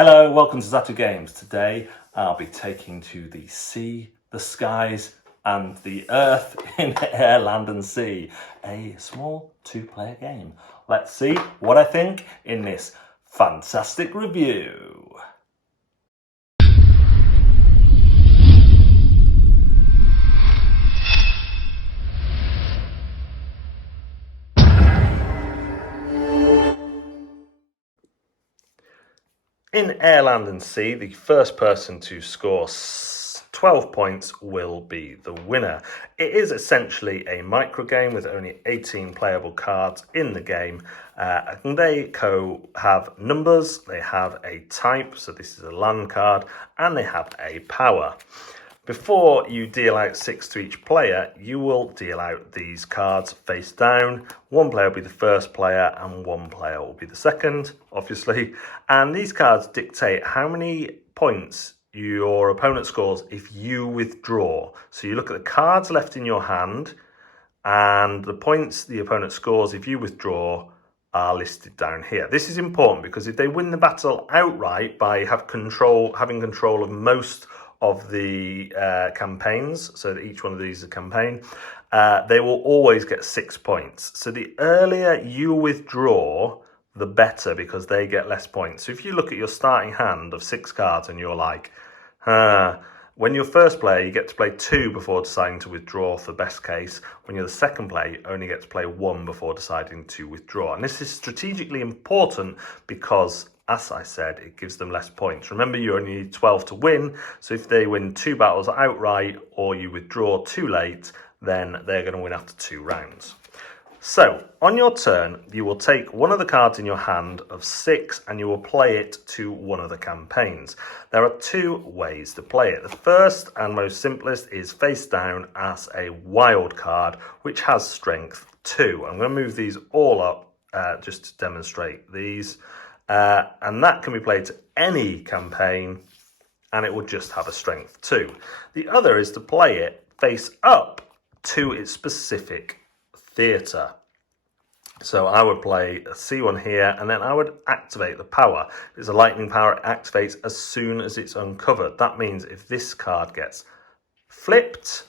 Hello, welcome to Zatu Games. Today I'll be taking to the sea, the skies and the earth in air, land and sea. A small two-player game. Let's see what I think in this fantastic review. In air, land and sea, the first person to score 12 points will be the winner. It is essentially a micro game with only 18 playable cards in the game. And they have numbers, they have a type, so this is a land card, and they have a power. Before you deal out 6 to each player, you will deal out these cards face down. One player will be the first player and one player will be the second, obviously. And these cards dictate how many points your opponent scores if you withdraw. So you look at the cards left in your hand and the points the opponent scores if you withdraw are listed down here. This is important because if they win the battle outright by having control of most of the campaigns, so that each one of these is a campaign, they will always get 6 points. So the earlier you withdraw, the better, because they get less points. So if you look at your starting hand of 6 cards and you're like, when you're first player, you get to play 2 before deciding to withdraw for best case. When you're the second player, you only get to play 1 before deciding to withdraw. And this is strategically important because, as I said, it gives them less points. Remember, you only need 12 to win. So if they win 2 battles outright or you withdraw too late, then they're going to win after 2 rounds. So on your turn, you will take one of the cards in your hand of 6 and you will play it to one of the campaigns. There are 2 ways to play it. The first and most simplest is face down as a wild card, which has strength 2. I'm going to move these all up just to demonstrate these. And that can be played to any campaign and it will just have a strength 2. The other is to play it face up to its specific theatre. So I would play a C1 here and then I would activate the power. If it's a lightning power, it activates as soon as it's uncovered. That means if this card gets flipped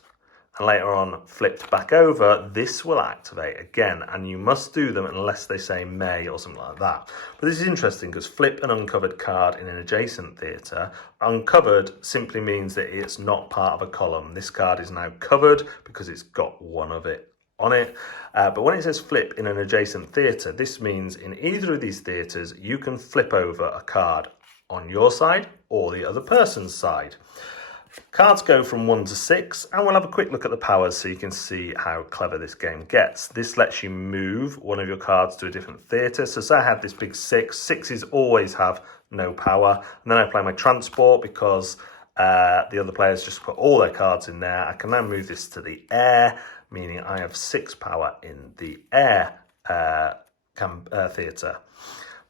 and later on flipped back over, this will activate again, and you must do them unless they say may or something like that. But this is interesting because flip an uncovered card in an adjacent theatre. Uncovered simply means that it's not part of a column. This card is now covered because it's got one of it on it. But when it says flip in an adjacent theatre, this means in either of these theatres, you can flip over a card on your side or the other person's side. Cards go from 1 to 6, and we'll have a quick look at the powers so you can see how clever this game gets. This lets you move one of your cards to a different theatre. So say I had this big 6. 6s always have no power. And then I play my transport because the other players just put all their cards in there. I can now move this to the air, meaning I have 6 power in the air theatre.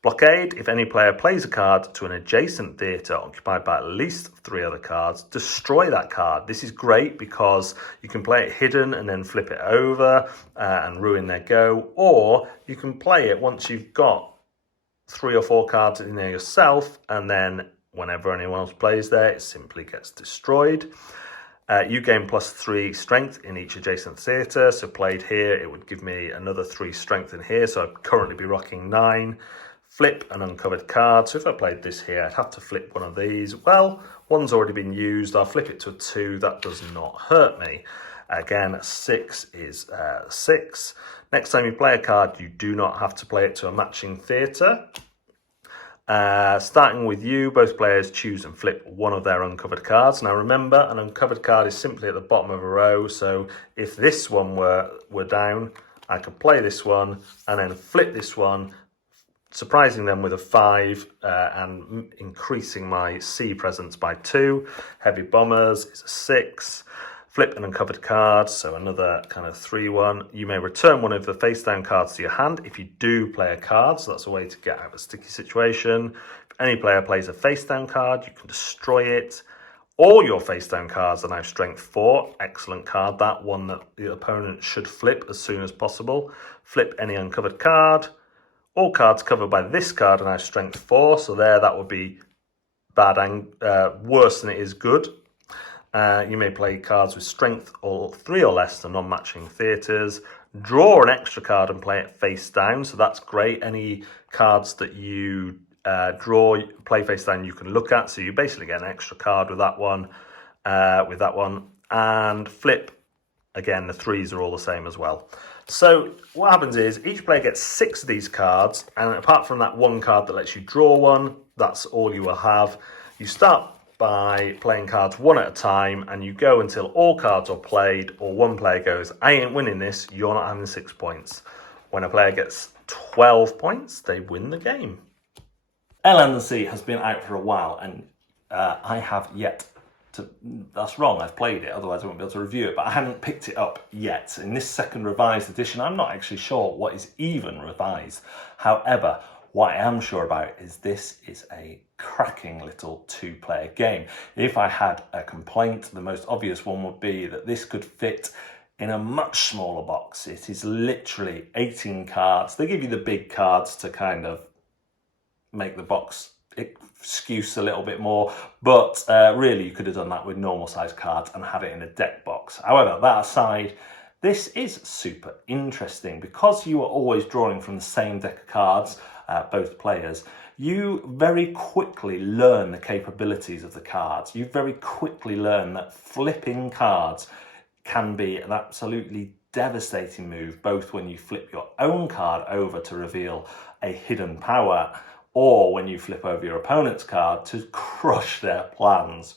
Blockade, if any player plays a card to an adjacent theatre occupied by at least 3 other cards, destroy that card. This is great because you can play it hidden and then flip it over and ruin their go, or you can play it once you've got 3 or 4 cards in there yourself, and then whenever anyone else plays there, it simply gets destroyed. You gain +3 strength in each adjacent theatre, so played here, it would give me another 3 strength in here, so I'd currently be rocking 9. Flip an uncovered card. So if I played this here, I'd have to flip one of these. Well, one's already been used. I'll flip it to a 2. That does not hurt me. Again, 6 is 6. Next time you play a card, you do not have to play it to a matching theatre. Starting with you, both players choose and flip one of their uncovered cards. Now remember, an uncovered card is simply at the bottom of a row. So if this one were down, I could play this one and then flip this one, surprising them with a 5 and increasing my C presence by 2. Heavy Bombers is a 6. Flip an uncovered card, so another kind of 3-1. You may return one of the face down cards to your hand if you do play a card, so that's a way to get out of a sticky situation. If any player plays a face down card, you can destroy it. All your face down cards are now strength 4. Excellent card, that one that the opponent should flip as soon as possible. Flip any uncovered card. All cards covered by this card are now strength 4, so there that would be worse than it is good. You may play cards with strength or 3 or less to non-matching theatres. Draw an extra card and play it face down, so that's great. Any cards that you play face down, you can look at. So you basically get an extra card with that one. And flip. Again, the 3s are all the same as well. So what happens is each player gets 6 of these cards, and apart from that one card that lets you draw one, that's all you will have. You start by playing cards one at a time, and you go until all cards are played, or one player goes, I ain't winning this, you're not having 6 points. When a player gets 12 points, they win the game. Land and Sea has been out for a while, and I have yet to... That's wrong, I've played it, otherwise I won't be able to review it, but I haven't picked it up yet. In this second revised edition, I'm not actually sure what is even revised. However, what I am sure about is this is a cracking little 2-player game. If I had a complaint, the most obvious one would be that this could fit in a much smaller box. It is literally 18 cards. They give you the big cards to kind of make the box excuse a little bit more, but really you could have done that with normal size cards and had it in a deck box. However, that aside, this is super interesting because you are always drawing from the same deck of cards, both players. You very quickly learn the capabilities of the cards. You very quickly learn that flipping cards can be an absolutely devastating move, both when you flip your own card over to reveal a hidden power, or when you flip over your opponent's card to crush their plans.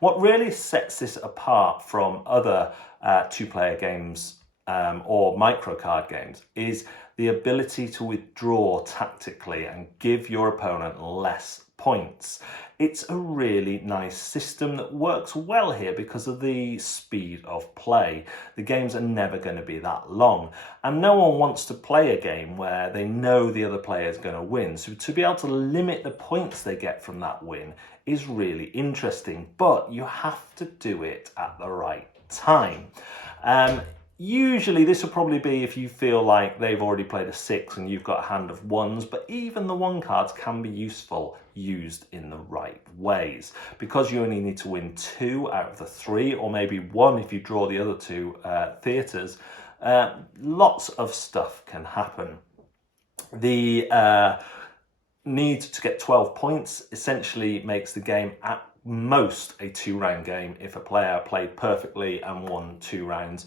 What really sets this apart from other 2-player games or micro card games is the ability to withdraw tactically and give your opponent less points. It's a really nice system that works well here because of the speed of play. The games are never going to be that long, and no one wants to play a game where they know the other player is going to win. So to be able to limit the points they get from that win is really interesting, but you have to do it at the right time. Usually this will probably be if you feel like they've already played a 6 and you've got a hand of 1s, but even the 1 cards can be useful used in the right ways. Because you only need to win 2 out of the 3, or maybe 1 if you draw the other 2 theatres, lots of stuff can happen. The need to get 12 points essentially makes the game at most a 2-round game if a player played perfectly and won 2 rounds.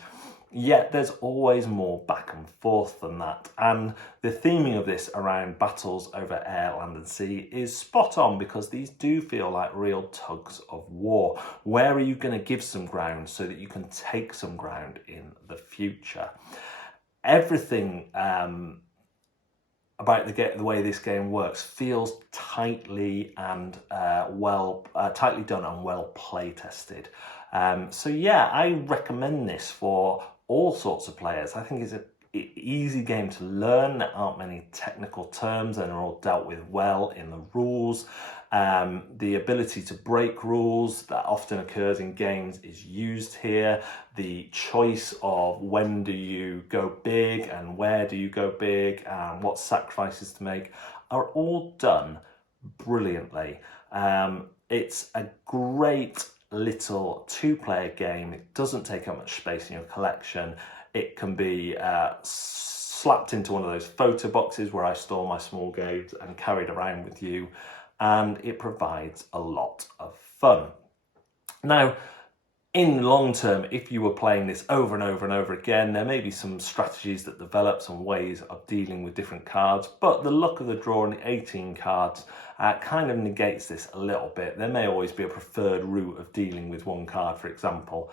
Yet there's always more back and forth than that, and the theming of this around battles over air, land and sea is spot on, because these do feel like real tugs of war. Where are you going to give some ground so that you can take some ground in the future? Everything about the way this game works feels tightly and tightly done and well play tested. So yeah, I recommend this for all sorts of players. I think it's an easy game to learn. There aren't many technical terms and they're all dealt with well in the rules. The ability to break rules that often occurs in games is used here. The choice of when do you go big and where do you go big and what sacrifices to make are all done brilliantly. It's a great little 2-player game. It doesn't take up much space in your collection. It can be slapped into one of those photo boxes where I store my small games and carried around with you, and it provides a lot of fun. Now, in long term, if you were playing this over and over and over again, there may be some strategies that develop, some ways of dealing with different cards, but the luck of the draw and the 18 cards kind of negates this a little bit. There may always be a preferred route of dealing with 1 card, for example,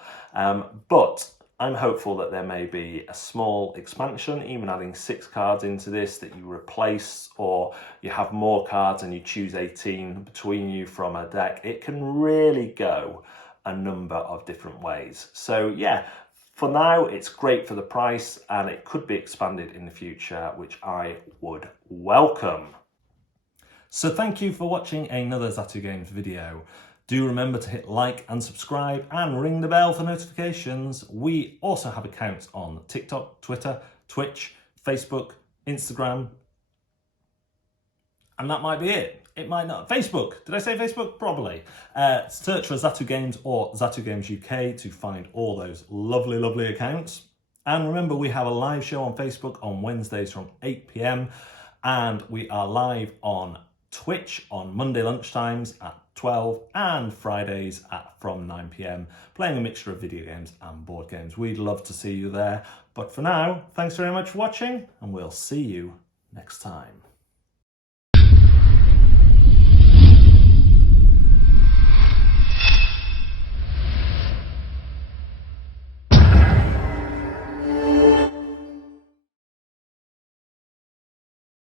but I'm hopeful that there may be a small expansion, even adding 6 cards into this that you replace, or you have more cards and you choose 18 between you from a deck. It can really go a number of different ways. So yeah, for now it's great for the price, and it could be expanded in the future, which I would welcome. So thank you for watching another Zatu Games video. Do remember to hit like and subscribe and ring the bell for notifications. We also have accounts on TikTok, Twitter, Twitch, Facebook, Instagram, and that might be it. It might not. Facebook. Did I say Facebook? Probably. Search for Zatu Games or Zatu Games UK to find all those lovely, lovely accounts. And remember, we have a live show on Facebook on Wednesdays from 8 p.m. And we are live on Twitch on Monday lunchtimes at 12 and Fridays from 9 p.m. playing a mixture of video games and board games. We'd love to see you there. But for now, thanks very much for watching and we'll see you next time.